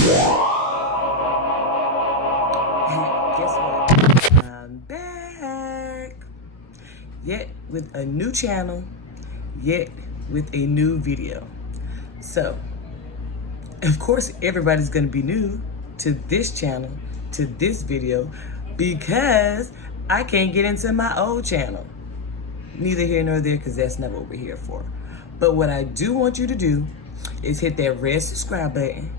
Guess what? I'm back. Yet with a new channel, yet with a new video. So, of course, everybody's gonna be new to this channel, to this video, because I can't get into my old channel. Neither here nor there, because that's not what we're here for. But what I do want you to do is hit that red subscribe button,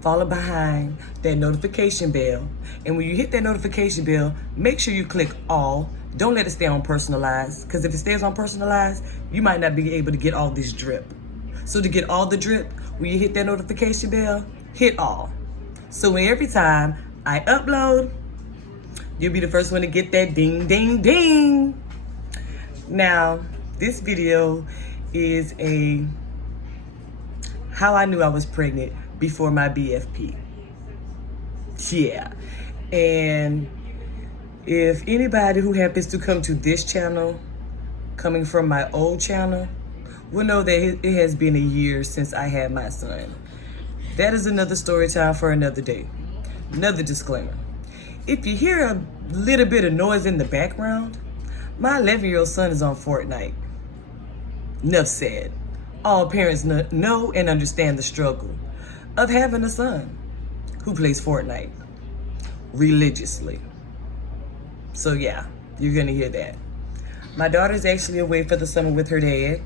follow behind that notification bell, and when you hit that notification bell, make sure you click all. Don't let it stay on personalized, because if it stays on personalized, you might not be able to get all this drip. So to get all the drip, when you hit that notification bell, hit all. So when every time I upload, you'll be the first one to get that ding, ding, ding. Now, this video is how I knew I was pregnant before my BFP. Yeah. And if anybody who happens to come to this channel, coming from my old channel, will know that it has been a year since I had my son. That is another story time for another day. Another disclaimer. If you hear a little bit of noise in the background, my 11-year-old son is on Fortnite. Enough said. All parents know and understand the struggle of having a son who plays Fortnite religiously. So yeah, you're gonna hear that. My daughter's actually away for the summer with her dad,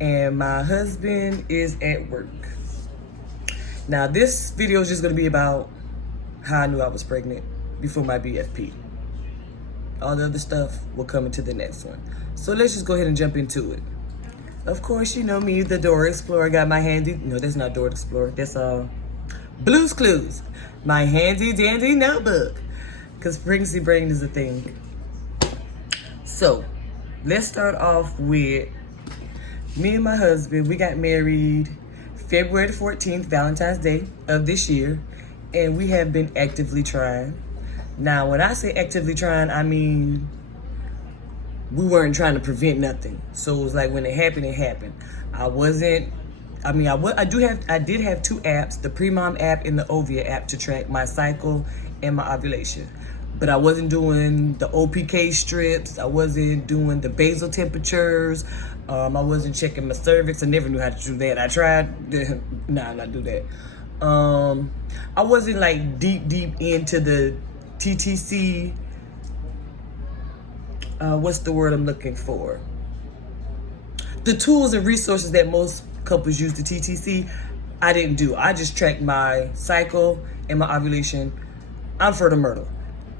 and my husband is at work. Now this video is just gonna be about how I knew I was pregnant before my BFP. All the other stuff will come into the next one. So let's just go ahead and jump into it. Of course, you know me, the Dora Explorer, got my handy, no, that's not Dora Explorer, that's Blue's Clues, my handy dandy notebook, because pregnancy brain is a thing. So let's start off with me and my husband. We got married February 14th, Valentine's Day of this year, and we have been actively trying. Now, when I say actively trying, I mean we weren't trying to prevent nothing. So it was like when it happened, it happened. I did have two apps, the Pre-Mom app and the Ovia app, to track my cycle and my ovulation. But I wasn't doing the OPK strips. I wasn't doing the basal temperatures. I wasn't checking my cervix. I never knew how to do that. I tried. Nah, not do that. I wasn't like deep into the TTC. What's the word I'm looking for? The tools and resources that most couples use, the TTC, I didn't do. I just tracked my cycle and my ovulation. I'm fertile myrtle.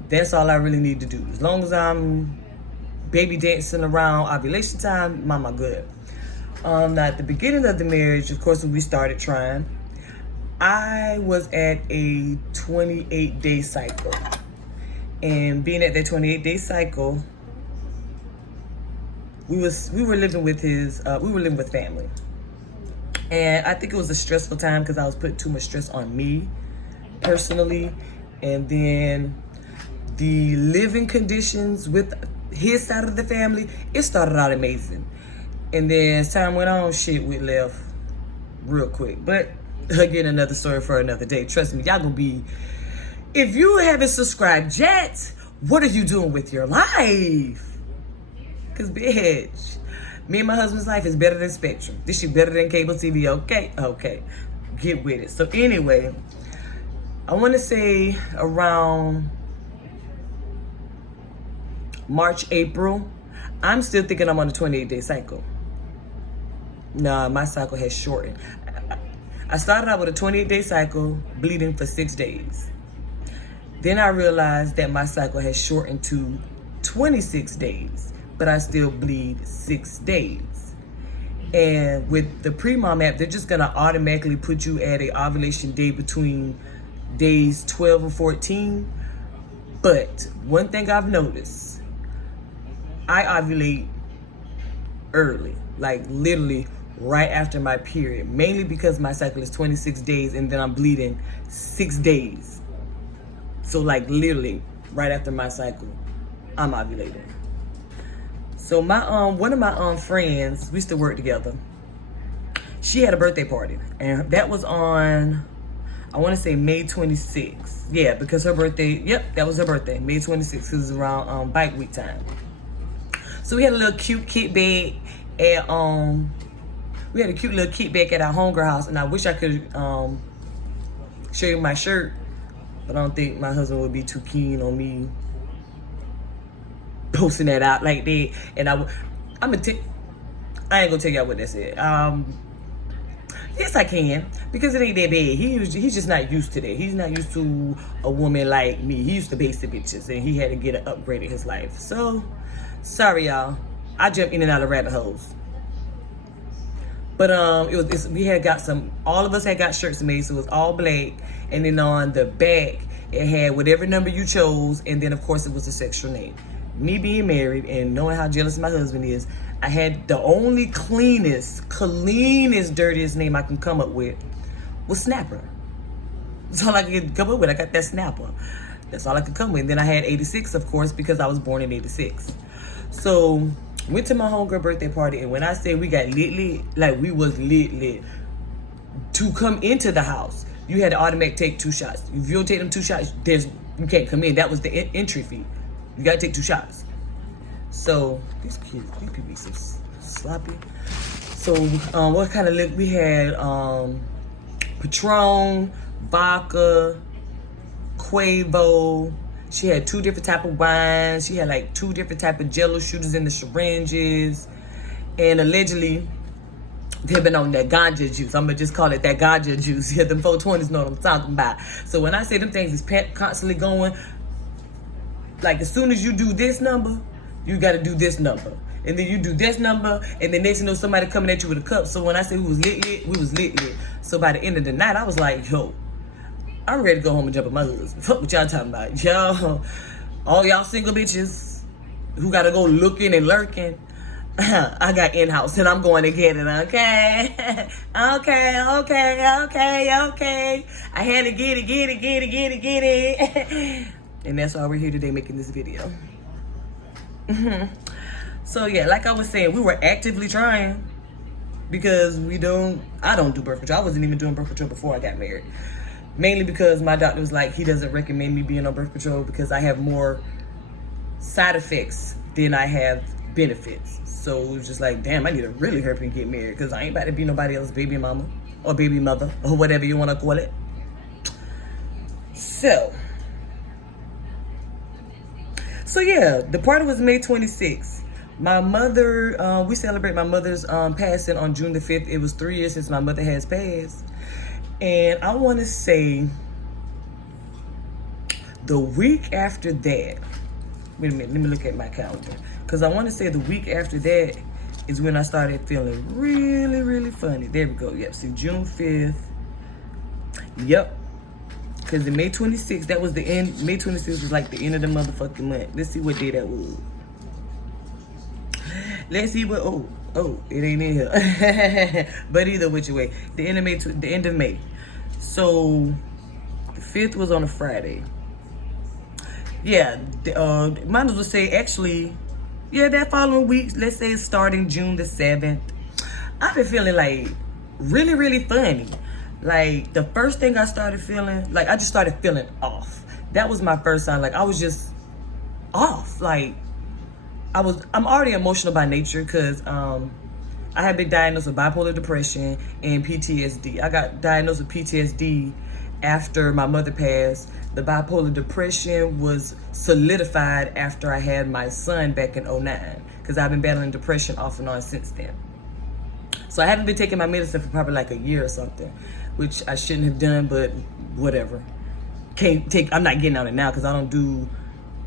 That's all I really need to do. As long as I'm baby dancing around ovulation time, mama good. Now at the beginning of the marriage, of course, when we started trying, I was at a 28-day cycle. And being at that 28-day cycle, we were living with family. And I think it was a stressful time because I was putting too much stress on me personally. And then the living conditions with his side of the family, it started out amazing. And then as time went on, shit went left real quick. But again, another story for another day. Trust me, y'all gonna be, if you haven't subscribed yet, what are you doing with your life? Cause bitch, me and my husband's life is better than Spectrum. This shit better than cable TV, okay? Okay, get with it. So anyway, I wanna say around March, April, I'm still thinking I'm on a 28-day cycle. Nah, my cycle has shortened. I started out with a 28-day cycle, bleeding for 6 days. Then I realized that my cycle has shortened to 26 days, but I still bleed 6 days. And with the Pre-Mom app, they're just gonna automatically put you at a ovulation day between days 12 and 14. But one thing I've noticed, I ovulate early, like literally right after my period, mainly because my cycle is 26 days and then I'm bleeding 6 days. So like literally right after my cycle, I'm ovulating. So my one of my friends, we used to work together. She had a birthday party, and that was on, I want to say May 26th. Yeah, because her birthday, yep, that was her birthday, May 26th, because it was around bike week time. So we had a little cute kickback at, we had a cute little kickback at our homegirl house, and I wish I could show you my shirt, but I don't think my husband would be too keen on me posting that out like that. And I ain't gonna tell y'all what that said. Yes, I can, because it ain't that bad. He's just not used to that. He's not used to a woman like me. He used to basic bitches, and he had to get an upgrade in his life. So, sorry y'all. I jump in and out of rabbit holes. But we had got all of us had got shirts made, so it was all black. And then on the back, it had whatever number you chose, and then of course it was a sexual name. Me being married and knowing how jealous my husband is, I had the only cleanest, dirtiest name I can come up with was Snapper. That's all I could come up with. I got that Snapper. That's all I could come with. And then I had 86, of course, because I was born in 86. So, went to my homegirl birthday party, and when I say we got lit, like we was lit. To come into the house, you had to automatically take 2 shots. If you don't take them 2 shots, you can't come in. That was the entry fee. You gotta take 2 shots. So these kids be so sloppy. So what kind of liquor we had? Patron, vodka, Quavo. She had 2 different type of wines. She had like 2 different type of Jello shooters in the syringes, and allegedly they've been on that ganja juice. I'm gonna just call it that ganja juice. Yeah, them 420s know what I'm talking about. So when I say them things is constantly going, like as soon as you do this number, you gotta do this number. And then you do this number, and then next you know somebody coming at you with a cup. So when I say we was lit, we was lit. So by the end of the night, I was like, yo, I'm ready to go home and jump at my husband. Fuck what y'all talking about. Y'all, all y'all single bitches who gotta go looking and lurking, I got in-house and I'm going to get it, okay? Okay. I had to get it. And that's why we're here today making this video. So yeah, like I was saying, we were actively trying because I don't do birth control. I wasn't even doing birth control before I got married. Mainly because my doctor was like, he doesn't recommend me being on birth control because I have more side effects than I have benefits. So it was just like, damn, I need to really hurry and get married because I ain't about to be nobody else's baby mama or baby mother or whatever you want to call it. So yeah, the party was May 26th. My mother, we celebrate my mother's passing on June the 5th. It was 3 years since my mother has passed. And I want to say the week after that, wait a minute, let me look at my calendar. Because I want to say the week after that is when I started feeling really, really funny. There we go. Yep, see, June 5th. Yep. Because in May 26th, that was the end. May 26th was like the end of the motherfucking month. Let's see what day that was. Let's see what, oh, it ain't in here. But either which way, the end of May. So, the 5th was on a Friday. Yeah, might as well say actually, yeah, that following week, let's say it's starting June the 7th. I've been feeling like really, really funny. Like the first thing I started feeling, like I just started feeling off. That was my first sign. Like I was just off. Like I'm already emotional by nature because I had been diagnosed with bipolar depression and PTSD. I got diagnosed with PTSD after my mother passed. The bipolar depression was solidified after I had my son back in 2009 because I've been battling depression off and on since then. So I haven't been taking my medicine for probably like a year or something, which I shouldn't have done, but whatever. I'm not getting on it now because I don't do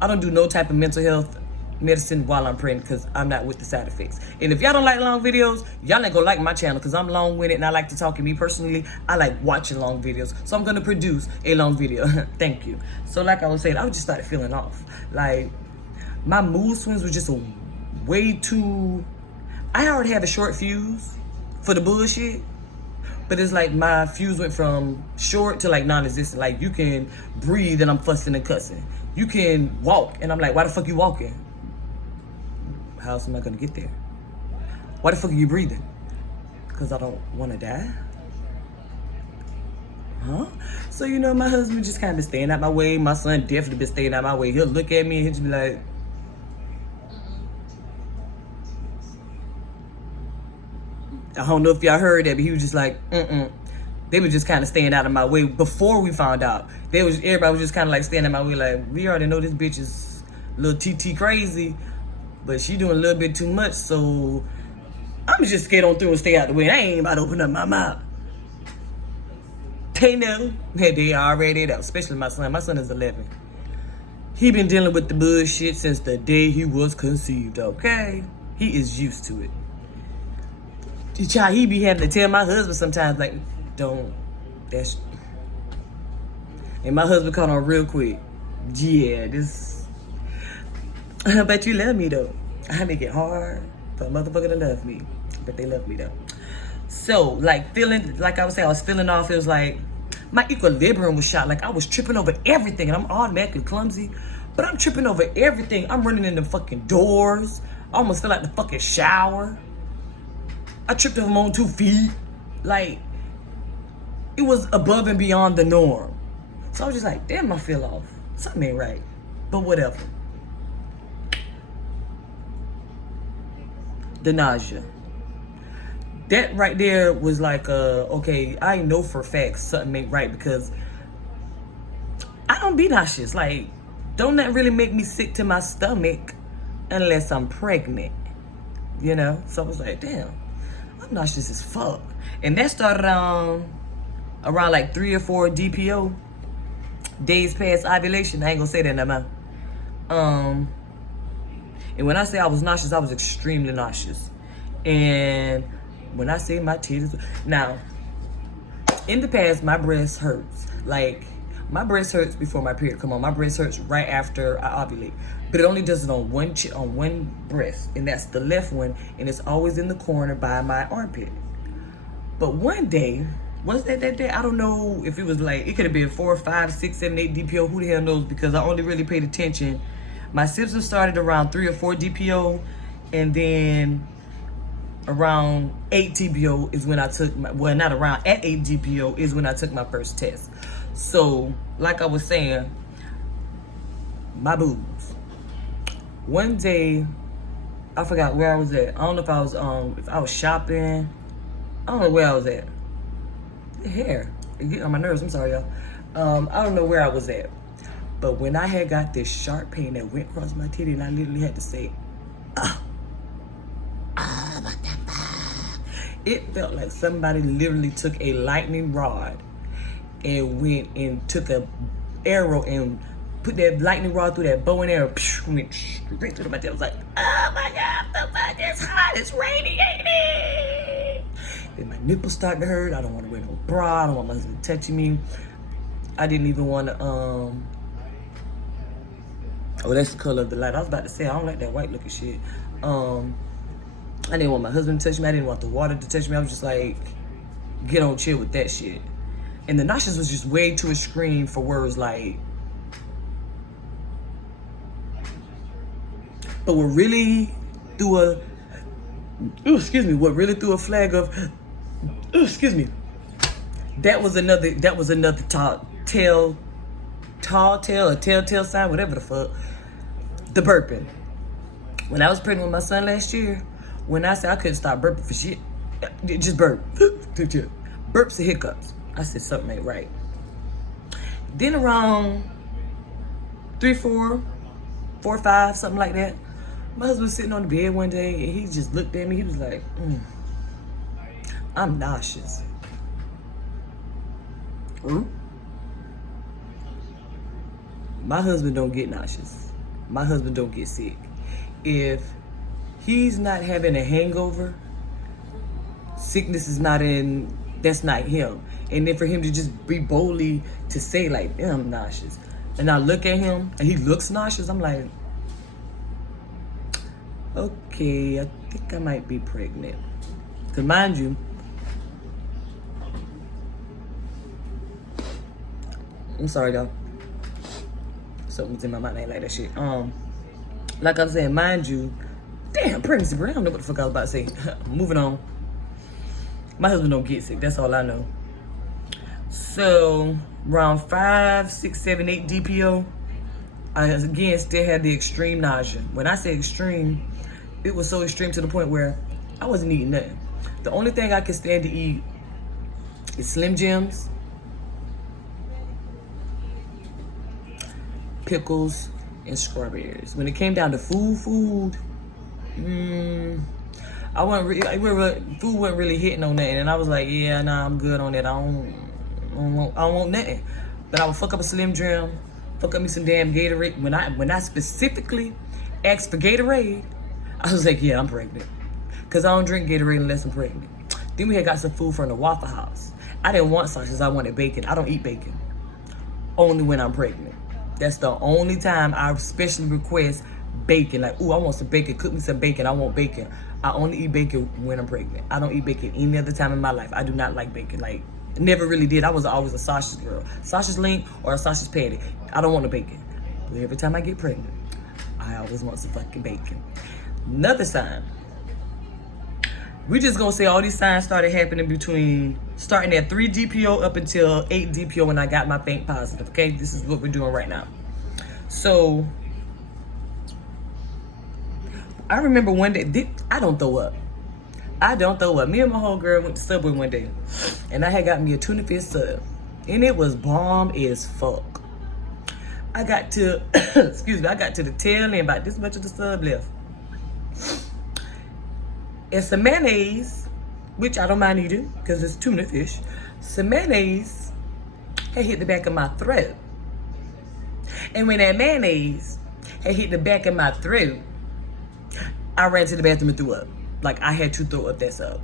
no type of mental health medicine while I'm pregnant because I'm not with the side effects. And if y'all don't like long videos, y'all ain't gonna like my channel because I'm long-winded and I like to talk. And me personally, I like watching long videos. So I'm gonna produce a long video. Thank you. So like I was saying, I just started feeling off. Like my mood swings were just way too, I already have a short fuse for the bullshit. But it's like my fuse went from short to like non-existent. Like you can breathe and I'm fussing and cussing. You can walk and I'm like, why the fuck you walking? How else am I gonna get there? Why the fuck are you breathing? Because I don't want to die? huh? So, you know, my husband just kind of staying out my way. My son definitely been staying out my way. He'll look at me and he'll just be like, I don't know if y'all heard that, but he was just like, They were just kind of staying out of my way before we found out. Everybody was just kind of like staying in my way, like, we already know this bitch is a little TT crazy, but she doing a little bit too much, so I'm just get on through and stay out the way. I ain't about to open up my mouth. They know. They already know, especially my son. My son is 11. He been dealing with the bullshit since the day he was conceived, okay? He is used to it. He be having to tell my husband sometimes, like, don't, that's, and my husband caught on real quick. Yeah, this, I bet you love me though. I make it hard for a motherfucker to love me, but they love me though. So, like, feeling, like I was saying, I was feeling off. It was like, my equilibrium was shot. Like, I was tripping over everything, and I'm automatically clumsy, but I'm tripping over everything. I'm running into fucking doors. I almost feel like the fucking shower. I tripped over my own 2 feet. Like, it was above and beyond the norm. So I was just like, damn, I feel off. Something ain't right. But whatever. The nausea. That right there was like, okay, I know for a fact something ain't right, because I don't be nauseous. Like, don't that really make me sick to my stomach unless I'm pregnant, you know? So I was like, damn, I'm nauseous as fuck. And that started around like 3 or 4 DPO, days past ovulation. I ain't gonna say that no more. And when I say I was nauseous, I was extremely nauseous. And when I say my titties, now, in the past, my breast hurts. Like, my breast hurts before my period come on. My breast hurts right after I ovulate. But it only does it on one breast, and that's the left one, and it's always in the corner by my armpit. But one day, was that day? I don't know if it was like, it could have been 4, 5, 6, 7, 8 DPO. Who the hell knows? Because I only really paid attention. My symptoms started around 3 or 4 DPO, and then around 8 DPO is when I took my, well, not around, at 8 DPO is when I took my first test. So, like I was saying, my boobs. One day, I forgot where I was at. I don't know if I was shopping. I don't know where I was at. Hair. It get on my nerves. I'm sorry, y'all. I don't know where I was at. But when I had got this sharp pain that went across my titty, and I literally had to say, what the fuck? It felt like somebody literally took a lightning rod and went and took a arrow and put that lightning rod through that bow and arrow, went straight through my tail. I was like, oh my God, the fuck is hot, it's radiating. Then my nipples started to hurt. I don't want to wear no bra. I don't want my husband touching me. I didn't even want to, oh, that's the color of the light. I was about to say, I don't like that white looking shit. I didn't want my husband to touch me. I didn't want the water to touch me. I was just like, get on chill with that shit. And the nauseous was just way too extreme for words like, but what really threw a, what really threw a flag of, that was another telltale sign, whatever the fuck, the burping. When I was pregnant with my son last year, when I said I couldn't stop burping for shit, just burp, burps and hiccups. I said something ain't right. Then around 3, 4, 4, 5, something like that, my husband was sitting on the bed one day and he just looked at me. He was like, I'm nauseous. My husband don't get nauseous. My husband don't get sick. If he's not having a hangover, sickness is not in, that's not him. And then for him to just be boldly to say like, I'm nauseous. And I look at him and he looks nauseous, I'm like, okay, I think I might be pregnant. Cause mind you, I'm sorry y'all. Something's in my mind, I ain't like that shit. Like I'm saying, mind you, damn, pregnancy, bro. I don't know what the fuck I was about to say. Moving on. My husband don't get sick, that's all I know. So around 5, 6, 7, 8 DPO, I again still had the extreme nausea. When I say extreme, it was so extreme to the point where I wasn't eating nothing. The only thing I could stand to eat is Slim Jims, pickles, and strawberries. When it came down to food, I wasn't food wasn't really hitting on nothing, and I was like, yeah, nah, I'm good on that. I don't want nothing. But I would fuck up a Slim Jim, fuck up me some damn Gatorade. When I specifically asked for Gatorade, I was like, yeah, I'm pregnant, cause I don't drink Gatorade unless I'm pregnant. Then we had got some food from the Waffle House. I didn't want sausages, I wanted bacon. I don't eat bacon, only when I'm pregnant. That's the only time I especially request bacon. Like, ooh, I want some bacon. Cook me some bacon. I want bacon. I only eat bacon when I'm pregnant. I don't eat bacon any other time in my life. I do not like bacon. Like, never really did. I was always a sausage girl. Sausage link or a sausage patty. I don't want the bacon. But every time I get pregnant, I always want some fucking bacon. Another sign. We just gonna say all these signs started happening starting at 3 DPO up until 8 DPO when I got my faint positive, okay? This is what we're doing right now. So, I remember one day, I don't throw up. Me and my whole girl went to Subway one day, and I had got me a tuna fish sub, and it was bomb as fuck. I got to, I got to the tail end, about this much of the sub left. And some mayonnaise, which I don't mind eating because it's tuna fish. Some mayonnaise had hit the back of my throat. And when that mayonnaise had hit the back of my throat, I ran to the bathroom and threw up. Like, I had to throw up that sub.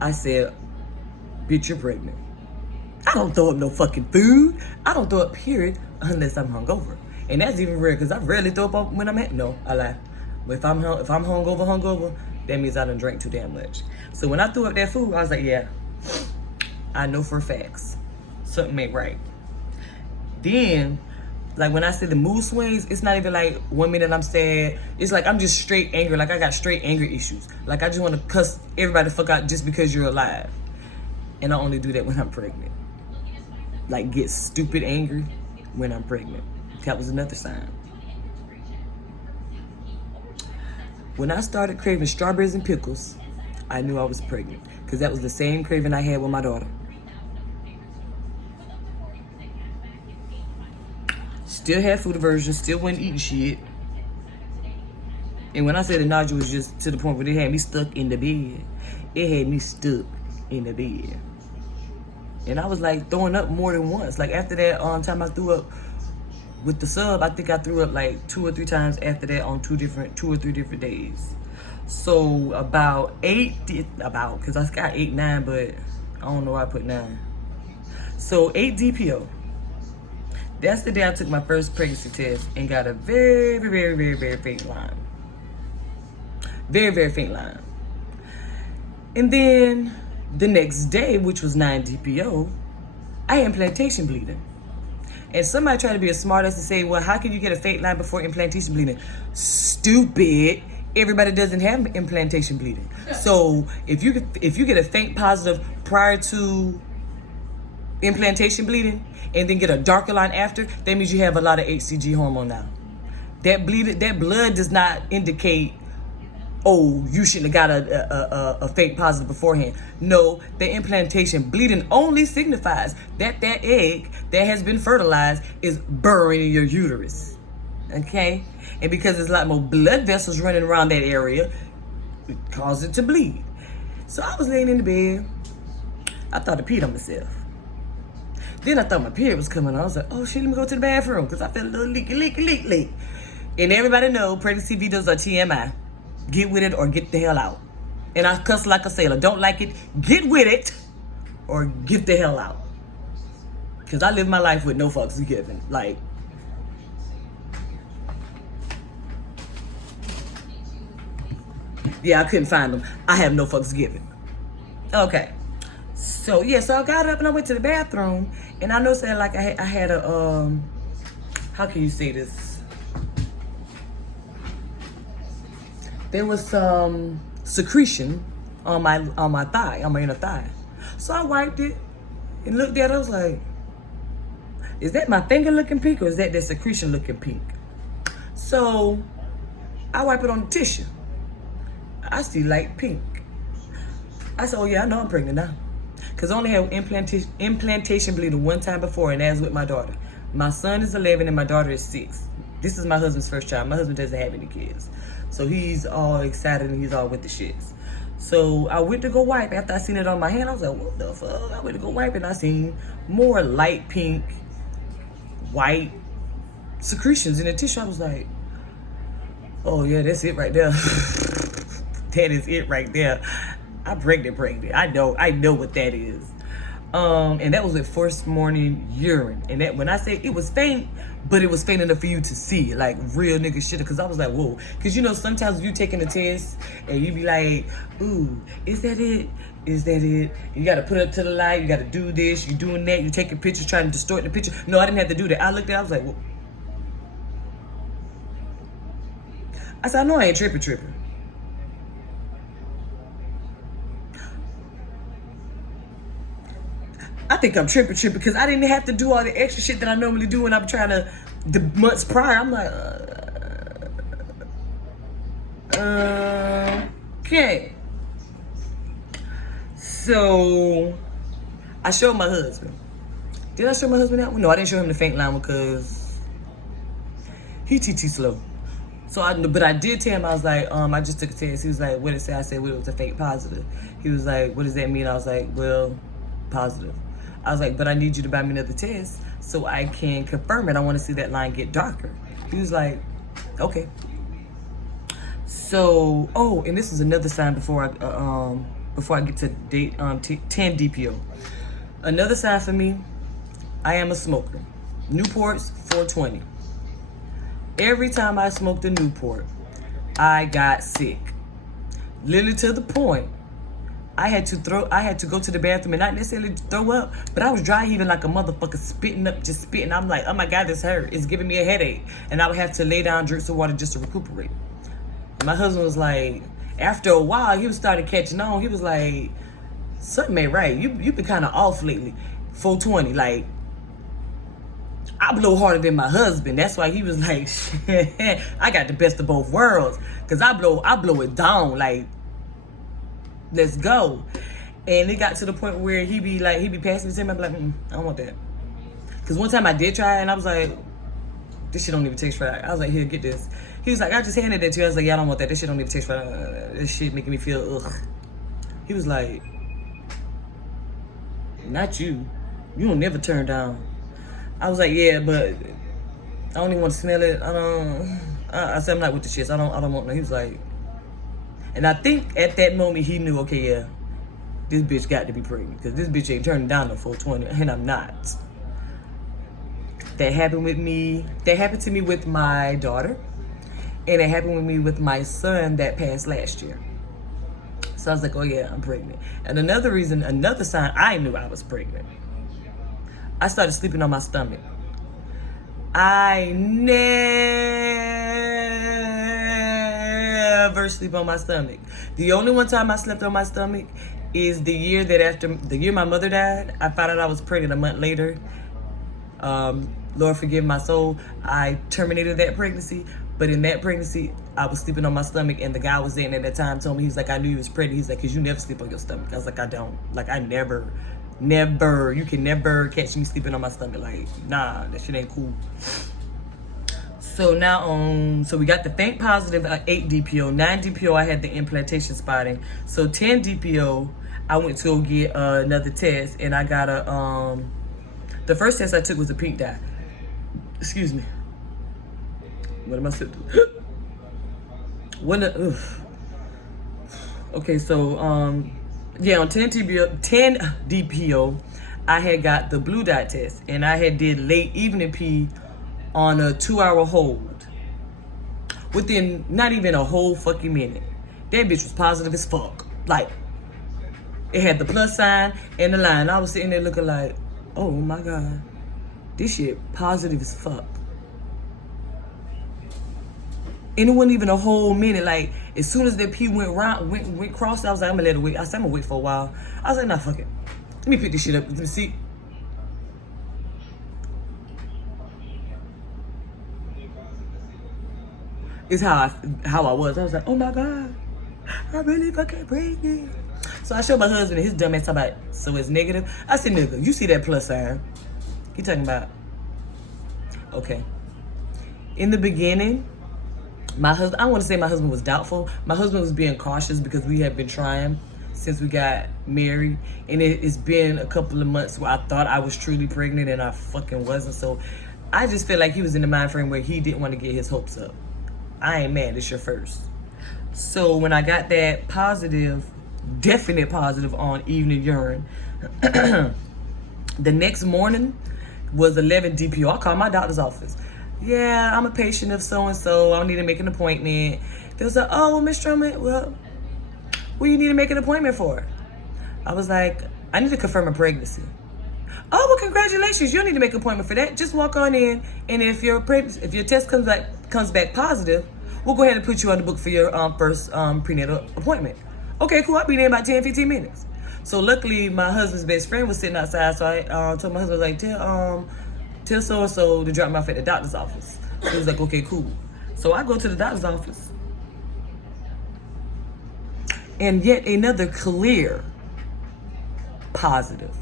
I said, bitch, you're pregnant. I don't throw up no fucking food. I don't throw up, period, unless I'm hungover. And that's even rare because I rarely throw up when I'm no, I lie. But if I'm hungover, that means I done drank too damn much. So when I threw up that food, I was like, yeah, I know for facts something ain't right. Then, like when I say the mood swings, it's not even like 1 minute I'm sad. It's like I'm just straight angry. Like I got straight anger issues. Like I just want to cuss everybody the fuck out just because you're alive. And I only do that when I'm pregnant. Like get stupid angry when I'm pregnant. That was another sign. When I started craving strawberries and pickles, I knew I was pregnant because that was the same craving I had with my daughter. Still had food aversion, still wasn't eating shit. And when I said the nausea was just to the point where it had me stuck in the bed, it had me stuck in the bed. And I was like throwing up more than once. Like after that time I threw up with the sub, I think I threw up like 2 or 3 times after that on 2 or 3 different days. So about 8, because I got 8, 9, but I don't know why I put 9. So 8 DPO. That's the day I took my first pregnancy test and got a very, very, very, very faint line. Very, very faint line. And then the next day, which was 9 DPO, I had implantation bleeding. And somebody tried to be a smart ass to say, well, how can you get a faint line before implantation bleeding? Stupid. Everybody doesn't have implantation bleeding. So if you get a faint positive prior to implantation bleeding and then get a darker line after, that means you have a lot of HCG hormone now. That blood does not indicate, oh, you shouldn't have got a fake positive beforehand. No, the implantation bleeding only signifies that that egg that has been fertilized is burrowing in your uterus. Okay? And because there's a lot more blood vessels running around that area, it causes it to bleed. So I was laying in the bed. I thought I peed on myself. Then I thought my period was coming on. I was like, oh shit, let me go to the bathroom because I felt a little leak. And everybody know pregnancy videos are TMI. Get with it or get the hell out. And I cuss like a sailor. Don't like it, get with it or get the hell out. Because I live my life with no fucks given. Like, yeah, I couldn't find them. I have no fucks given. Okay. So, yeah, so I got up and I went to the bathroom. And I noticed that, like, I had a, how can you say this? There was some secretion on my thigh, on my inner thigh. So I wiped it. and looked at it. I was like, is that my finger looking pink or is that secretion looking pink? So I wipe it on the tissue. I see light pink. I said, oh yeah, I know I'm pregnant now. Because I only had implantation bleeding one time before, and that's with my daughter. My son is 11 and my daughter is 6. This is my husband's first child. My husband doesn't have any kids. So he's all excited and he's all with the shits. So I went to go wipe. After I seen it on my hand, I was like, what the fuck? I went to go wipe and I seen more light pink, white secretions in the tissue. I was like, oh yeah, that's it right there. That is it right there. I'm pregnant. I know what that is. And that was with first morning urine. And that, when I say it was faint, but it was faint enough for you to see, like real nigga shit. Cause I was like, whoa. Cause you know, sometimes you taking a test and you be like, ooh, is that it? Is that it? You gotta put it up to the light. You gotta do this. You doing that. You taking pictures, trying to distort the picture. No, I didn't have to do that. I looked at it, I was like, whoa. I said, I know I ain't tripping. I think I'm tripping because I didn't have to do all the extra shit that I normally do when I'm trying to, the months prior. I'm like, okay. So I showed my husband. Did I show my husband that one? No, I didn't show him the faint line because he TT slow. So but I did tell him, I was like, I just took a test. He was like, what did it say? I said, well, it was a fake positive. He was like, what does that mean? I was like, well, positive. I was like, but I need you to buy me another test so I can confirm it. I want to see that line get darker. He was like, okay. So, oh, and this is another sign before I get to date 10 DPO. Another sign for me, I am a smoker. Newports 420. Every time I smoked a Newport, I got sick. Literally to the point I had to go to the bathroom and not necessarily throw up, but I was dry heaving like a motherfucker, just spitting. I'm like, oh my God, this hurt. It's giving me a headache. And I would have to lay down, drink some water just to recuperate. And my husband was like, after a while, he was starting catching on. He was like, something ain't right. You been kind of off lately. 420, like, I blow harder than my husband. That's why he was like, shit, I got the best of both worlds. Cause I blow it down, like, let's go. And it got to the point where he be passing it to me. I'd be like, I don't want that. Cause one time I did try it and I was like, this shit don't even taste right. I was like, here, get this. He was like, I just handed it to you. I was like, yeah, I don't want that. This shit don't even taste right. This shit making me feel ugh. He was like, not you. You don't never turn down. I was like, yeah, but I don't even want to smell it. I said, I'm not with the shits. I don't want no. He was like, and I think at that moment he knew, okay, yeah, this bitch got to be pregnant because this bitch ain't turning down the 420, and I'm not. That happened with me. That happened to me with my daughter, and it happened with me with my son that passed last year. So I was like, oh yeah, I'm pregnant. And another sign I knew I was pregnant. I started sleeping on my stomach. I never sleep on my stomach. The only one time I slept on my stomach is the year my mother died. I found out I was pregnant a month later. Lord forgive my soul. I terminated that pregnancy. But in that pregnancy, I was sleeping on my stomach, and the guy was in at that time told me, he's like, I knew you was pregnant. He's like, cause you never sleep on your stomach. I was like, I don't. Like, I never. You can never catch me sleeping on my stomach. Like, nah, that shit ain't cool. So now, so we got the faint positive 8 DPO, 9 DPO. I had the implantation spotting. So 10 DPO, I went to go get another test, and I got the first test I took was a pink dye. Excuse me. What am I sipping? Okay, so yeah, on 10 DPO, I had got the blue dot test, and I had did late evening pee on a 2-hour hold. Within not even a whole fucking minute, that bitch was positive as fuck. Like, it had the plus sign and the line. I was sitting there looking like, oh my God, this shit positive as fuck. And it wasn't even a whole minute. Like, as soon as that pee went cross, I was like, I'm gonna let it wait. I said, I'm gonna wait for a while. I was like, nah, fuck it. Let me pick this shit up. Let me see. Is how I was. I was like, oh my God, I really fucking pregnant. So I showed my husband and his dumb ass talking about, so it's negative. I said, nigga, you see that plus sign? He talking about, okay. In the beginning, my husband, I want to say my husband was doubtful. My husband was being cautious because we had been trying since we got married. And it's been a couple of months where I thought I was truly pregnant and I fucking wasn't. So I just feel like he was in the mind frame where he didn't want to get his hopes up. I ain't mad, it's your first. So when I got that positive, definite positive on evening urine, the next morning was 11 DPO. I called my doctor's office. Yeah, I'm a patient of so-and-so. I need to make an appointment. They was like, oh, Miss Stroman, well, what do you need to make an appointment for? I was like, I need to confirm a pregnancy. Oh, well, congratulations. You don't need to make an appointment for that. Just walk on in, and if your test comes back positive, we'll go ahead and put you on the book for your first prenatal appointment. Okay, cool. I'll be there in about 10, 15 minutes. So luckily, my husband's best friend was sitting outside, so I told my husband, like, tell so-and-so to drop me off at the doctor's office. So he was like, okay, cool. So I go to the doctor's office, and yet another clear positive.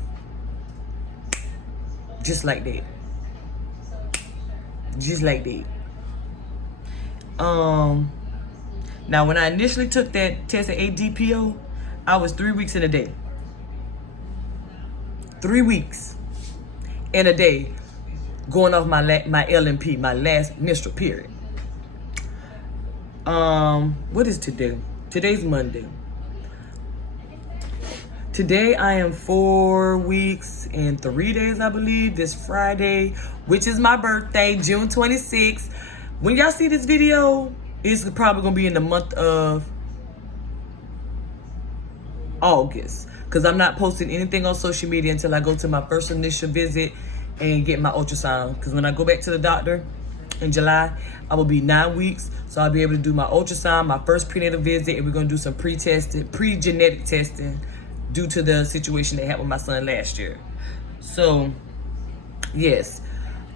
Just like that. Just like that. Now when I initially took that test at ADPO, I was 3 weeks in a day. 3 weeks in a day going off my LMP, my last menstrual period. What is today? Today's Monday. Today I am 4 weeks and 3 days, I believe. This Friday, which is my birthday, June 26th. When y'all see this video, it's probably gonna be in the month of August, because I'm not posting anything on social media until I go to my first initial visit and get my ultrasound. Because when I go back to the doctor in July, I will be 9 weeks, so I'll be able to do my ultrasound, my first prenatal visit, and we're gonna do some pre-genetic testing due to the situation that happened with my son last year. So, yes,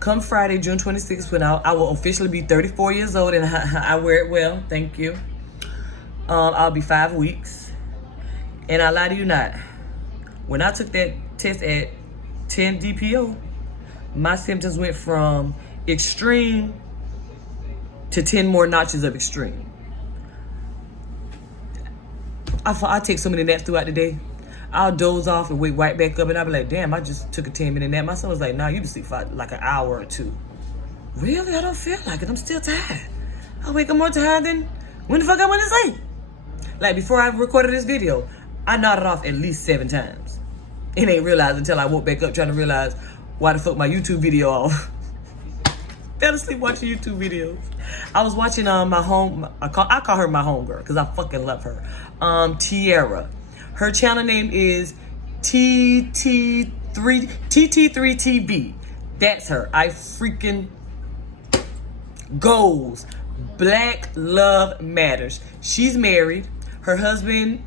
come Friday, June 26th, when I will officially be 34 years old, and I wear it well, thank you. I'll be 5 weeks. And I lie to you not, when I took that test at 10 DPO, my symptoms went from extreme to 10 more notches of extreme. I take so many naps throughout the day. I'll doze off and wake right back up, and I'll be like, damn, I just took a 10-minute nap. My son was like, nah, you just sleep for like an hour or two. Really? I don't feel like it. I'm still tired. I wake up more tired than when the fuck I went to sleep. Like, before I recorded this video, I nodded off at least 7 times. And ain't realized until I woke back up trying to realize why the fuck my YouTube video off. Fell asleep watching YouTube videos. I was watching I call her my homegirl because I fucking love her. Tiara. Her channel name is TT3TV. That's her. I freaking goals. Black Love Matters. She's married. Her husband,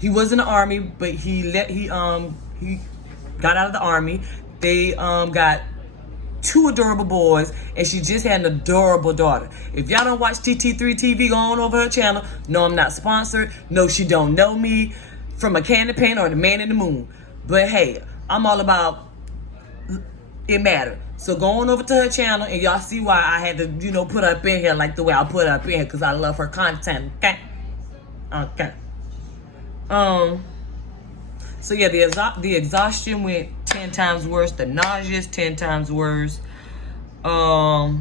he was in the army, but he got out of the army. They got 2 adorable boys, and she just had an adorable daughter. If y'all don't watch TT3TV, go on over her channel. No, I'm not sponsored. No, she don't know me from a can of paint or the man in the moon. But hey, I'm all about it matter. So go on over to her channel, and y'all see why I had to, put her up in here like the way I put her up in here, because I love her content. Okay. So yeah, the exhaustion went 10 times worse. The nauseous 10 times worse. Now,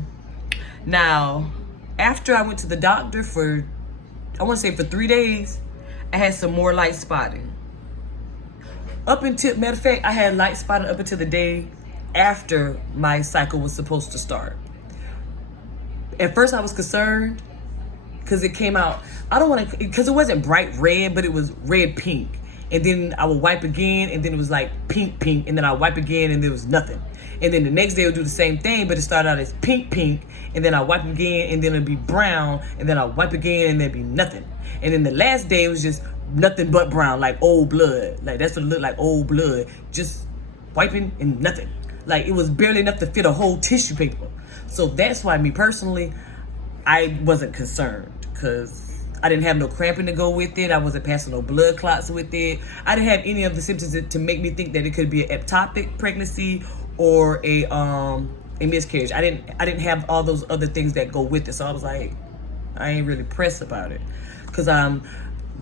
after I went to the doctor for 3 days, I had some more light spotting. Matter of fact, I had light spotting up until the day after my cycle was supposed to start. At first I was concerned because it came out, because it wasn't bright red, but it was red pink. And then I would wipe again, and then it was like pink, and then I wipe again, and there was nothing. And then the next day I would do the same thing, but it started out as pink, and then I wipe again, and then it'd be brown, and then I wipe again, and there'd be nothing. And then the last day it was just nothing but brown, like old blood. Like that's what it looked like, old blood. Just wiping and nothing. Like, it was barely enough to fit a whole tissue paper. So that's why, me personally, I wasn't concerned, because I didn't have no cramping to go with it. I wasn't passing no blood clots with it. I didn't have any of the symptoms to make me think that it could be an ectopic pregnancy or a miscarriage. I didn't have all those other things that go with it. So I was like, I ain't really pressed about it, because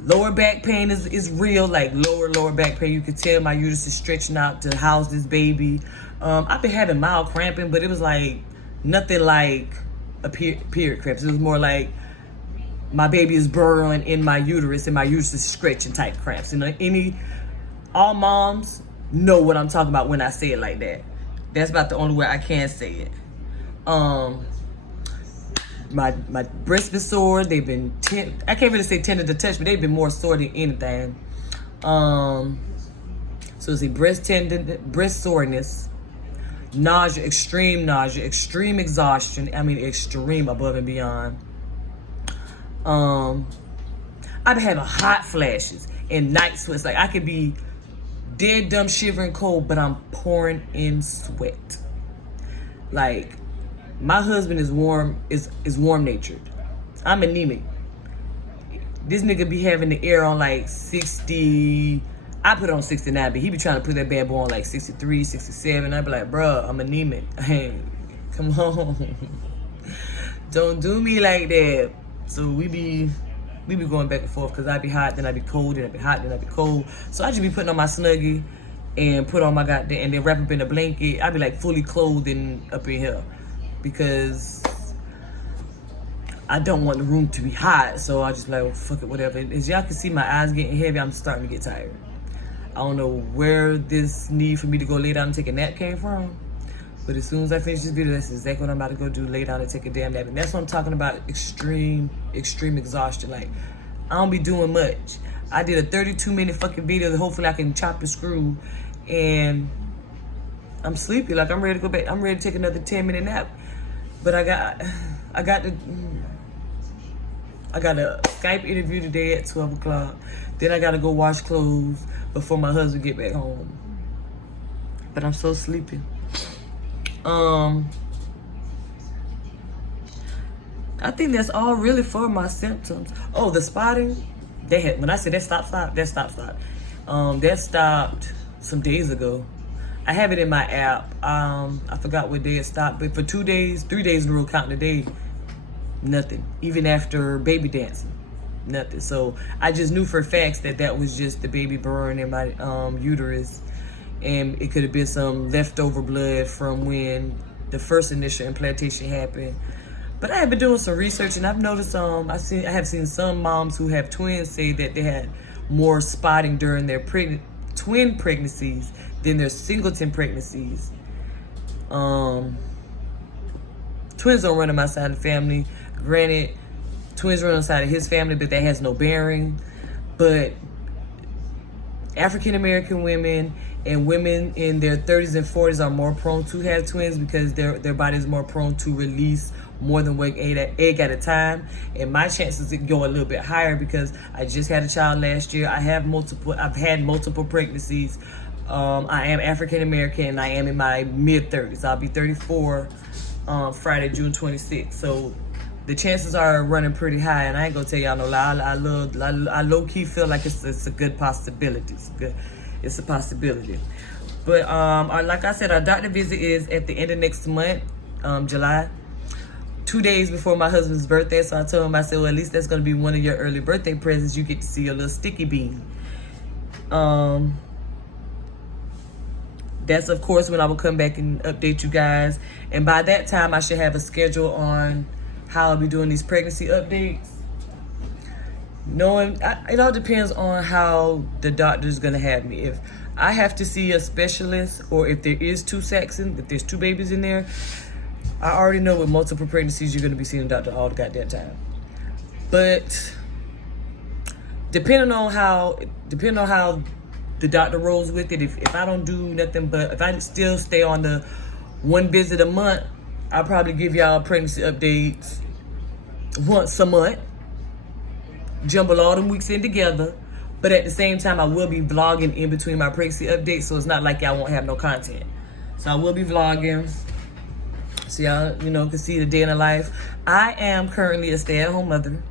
lower back pain is real, like lower back pain. You could tell my uterus is stretching out to house this baby. I've been having mild cramping, but it was like nothing like a period cramps. It was more like my baby is burrowing in my uterus and my uterus is stretching type cramps. All moms know what I'm talking about when I say it like that. That's about the only way I can say it. My breasts been sore. They've been I can't really say tender to touch, but they've been more sore than anything. So it's a breast soreness, nausea, extreme exhaustion. I mean, extreme above and beyond. I've been having hot flashes and night sweats. Like, I could be dead, dumb, shivering cold, but I'm pouring in sweat. Like, my husband is warm natured. I'm anemic. This nigga be having the air on like 60. I put it on 69, but he be trying to put that bad boy on like 63, 67. I be like, bruh, I'm anemic. Hey, come on. Don't do me like that. So we be going back and forth, because I be hot, then I be cold, then I be hot, then I be cold. So I just be putting on my Snuggie and put on my goddamn, and then wrap up in a blanket. I be like fully clothed and up in here, because I don't want the room to be hot. So I just be like, well, fuck it, whatever. As y'all can see, my eyes getting heavy. I'm starting to get tired. I don't know where this need for me to go lay down and take a nap came from, but as soon as I finish this video, that's exactly what I'm about to go do, lay down and take a damn nap. And that's what I'm talking about, extreme exhaustion. Like, I don't be doing much. I did a 32-minute fucking video that hopefully I can chop and screw, and I'm sleepy. Like, I'm ready to go back. I'm ready to take another 10-minute nap. But I got a Skype interview today at 12 o'clock. Then I gotta go wash clothes before my husband get back home. But I'm so sleepy. I think that's all really for my symptoms. Oh, the spotting. When I said that stop. That stopped some days ago. I have it in my app. I forgot what day it stopped, but for 3 days in a row, counting the day, nothing. Even after baby dancing, nothing. So I just knew for a fact that was just the baby burn in my uterus, and it could have been some leftover blood from when the first initial implantation happened. But I have been doing some research, and I've noticed I have seen some moms who have twins say that they had more spotting during their twin pregnancies than their singleton pregnancies. Twins don't run on my side of the family. Granted, twins run on the side of his family, but that has no bearing. But African American women and women in their 30s and 40s are more prone to have twins, because their body is more prone to release more than one egg at a time. And my chances go a little bit higher, because I just had a child last year. I've had multiple pregnancies. I am African American, and I am in my mid-30s. I'll be 34 Friday, June 26th. So the chances are running pretty high, and I ain't gonna tell y'all no lie. I low-key feel like it's a good possibility. It's a possibility. But like I said, our doctor visit is at the end of next month, July. 2 days before my husband's birthday. So I told him, I said, well, at least that's gonna be one of your early birthday presents. You get to see a little sticky bean. That's, of course, when I will come back and update you guys. And by that time, I should have a schedule on how I'll be doing these pregnancy updates. It all depends on how the doctor's gonna have me. If I have to see a specialist, or if there is if there's two babies in there, I already know with multiple pregnancies, you're gonna be seeing a doctor all the goddamn time. But depending on how the doctor rolls with it, if I don't do nothing, but if I still stay on the one visit a month, I'll probably give y'all pregnancy updates once a month. Jumble all them weeks in together. But at the same time, I will be vlogging in between my pregnancy updates, so it's not like y'all won't have no content. So I will be vlogging. So y'all, can see the day in the life. I am currently a stay-at-home mother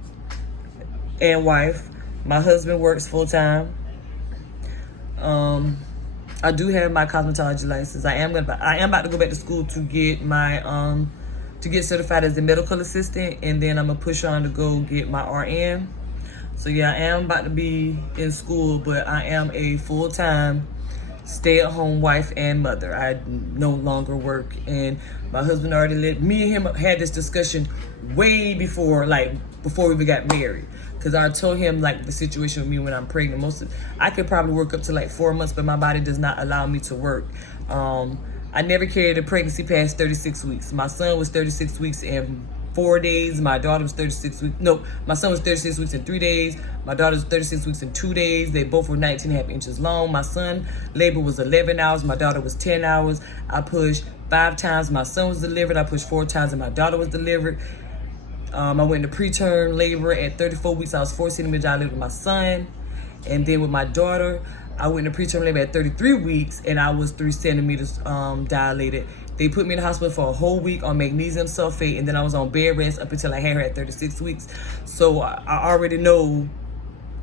and wife. My husband works full-time. I do have my cosmetology license. I am about to go back to school to get my to get certified as a medical assistant, and then I'm gonna push on to go get my RN. So yeah, I am about to be in school, but I am a full-time stay-at-home wife and mother. I no longer work, and my husband already me and him had this discussion way before we even got married. Cause I told him the situation with me when I'm pregnant. I could probably work up to 4 months, but my body does not allow me to work. I never carried a pregnancy past 36 weeks. My son was 36 weeks and 4 days. My daughter was 36 weeks. No, my son was 36 weeks and 3 days. My daughter was 36 weeks and 2 days. They both were 19.5 inches long. My son labor was 11 hours. My daughter was 10 hours. I pushed 5 times. My son was delivered. I pushed 4 times and my daughter was delivered. I went into preterm labor at 34 weeks. I was 4 centimeters dilated with my son. And then with my daughter, I went into preterm labor at 33 weeks and I was 3 centimeters dilated. They put me in the hospital for a whole week on magnesium sulfate, and then I was on bed rest up until I had her at 36 weeks. So I already know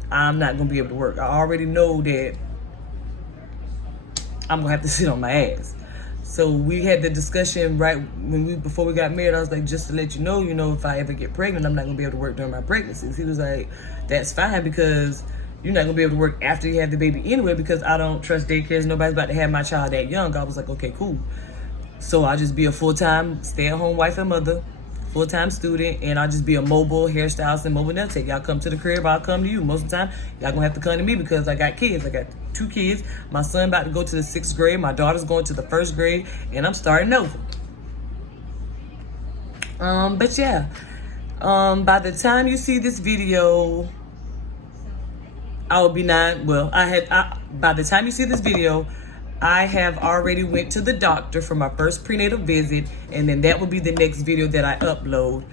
I'm not gonna be able to work. I already know that I'm gonna have to sit on my ass. So we had the discussion before we got married. I was like, just to let you know, if I ever get pregnant, I'm not gonna be able to work during my pregnancies. He was like, that's fine, because you're not gonna be able to work after you have the baby anyway, because I don't trust daycares. Nobody's about to have my child that young. I was like, okay, cool. So I'll just be a full-time stay-at-home wife and mother, full-time student, and I'll just be a mobile hairstylist and mobile nail tech. Y'all come to the crib, I'll come to you. Most of the time, y'all gonna have to come to me because I got kids. I got 2 kids. My son about to go to the 6th grade. My daughter's going to the 1st grade, and I'm starting over. But yeah, by the time you see this video, I will be 9. Well, by the time you see this video, I have already went to the doctor for my first prenatal visit, and then that will be the next video that I upload.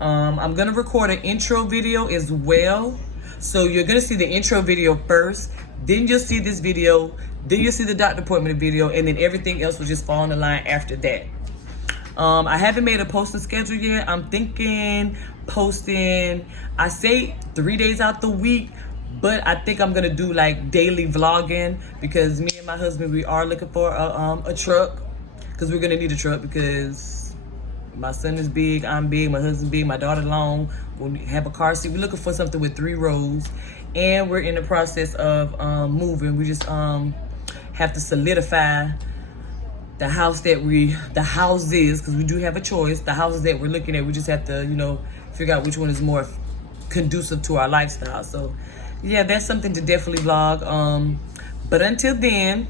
I'm gonna record an intro video as well. So you're gonna see the intro video first, then you'll see this video, then you'll see the doctor appointment video, and then everything else will just fall in the line after that. I haven't made a posting schedule yet. I'm thinking posting, I say 3 days out the week, but I think I'm gonna do daily vlogging, because me and my husband, we are looking for a truck, because we're gonna need a truck, because my son is big, I'm big, my husband's big, my daughter long. We'll have a car seat. We're looking for something with 3 rows, and we're in the process of moving. We just have to solidify the houses, because we do have a choice. The houses that we're looking at, we just have to figure out which one is more conducive to our lifestyle. So yeah, that's something to definitely vlog. But until then,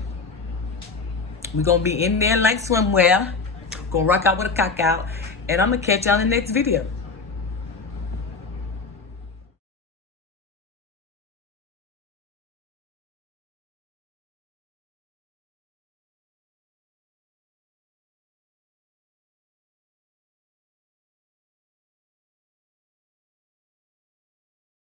we're gonna be in there like swimwear, gonna rock out with a cock out, and I'm gonna catch y'all in the next video.